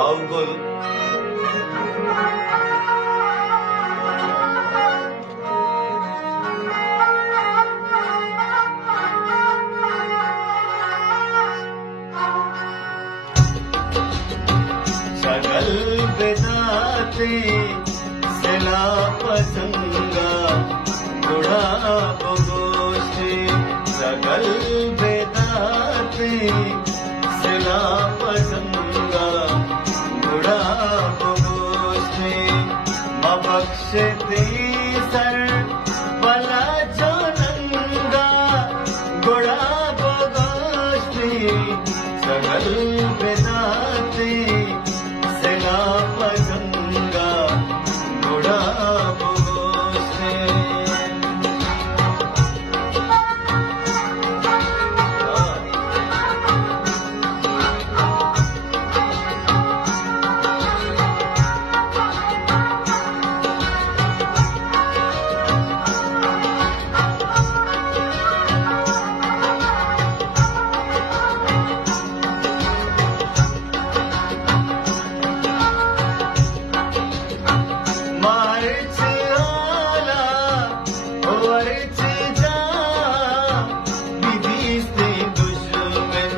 आओ बोल सगल बेदाते सेला पसंगा गुड़ा बगोष्ठी सगल बेदाते सेला पसंगा गुड़ा बगोष्ठी मबक्षते सर बला जोनंगा गुड़ा बगोष्ठी सगल बेदाते सेला पसंगा गुड़ा बगोष्ठी मार्च आला वर्च जा विधि से दुश्मन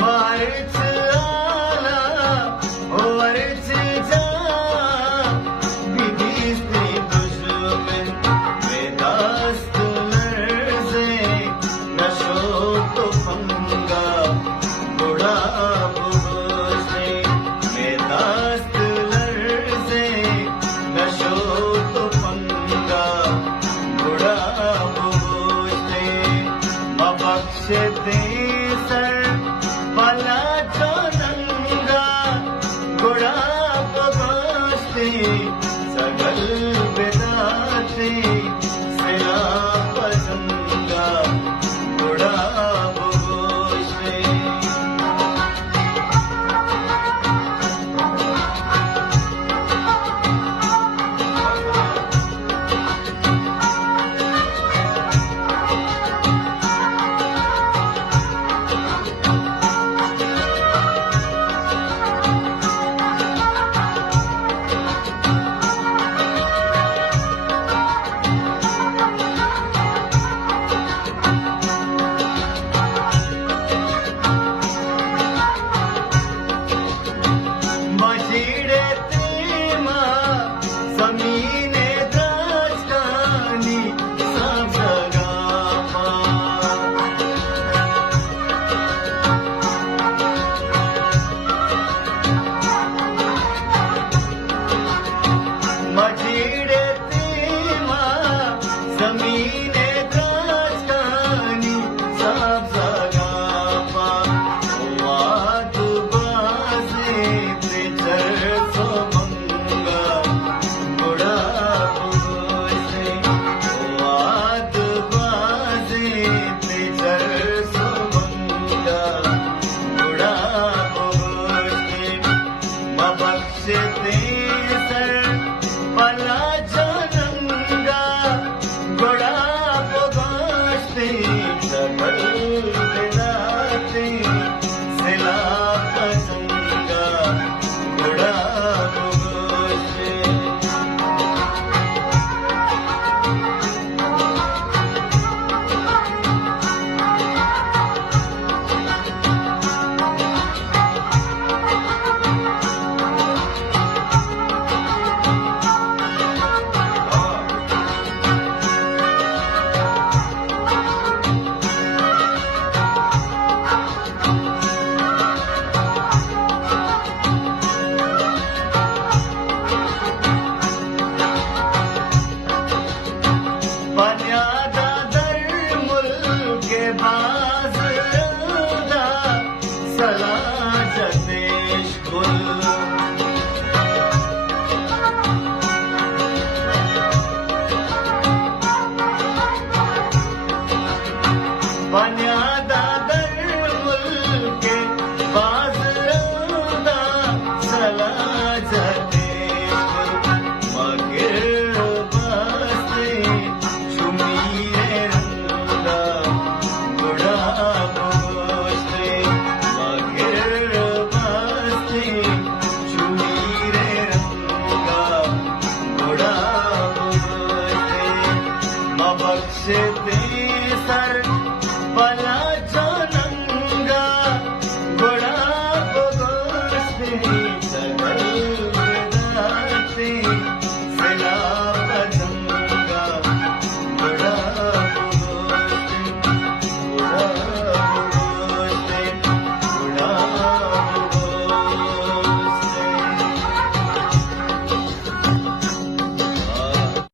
मार्च आला वर्च जा विधि से दुश्मन वेदास्त लर्जे नशो तो फंगा गुड़ा बगोष्ठी वेदास्त लर्जे नशो तो फंगा गुड़ा बगोष्ठी मबक्षते सर बला जो नंगा गुड़ा बगोष्ठी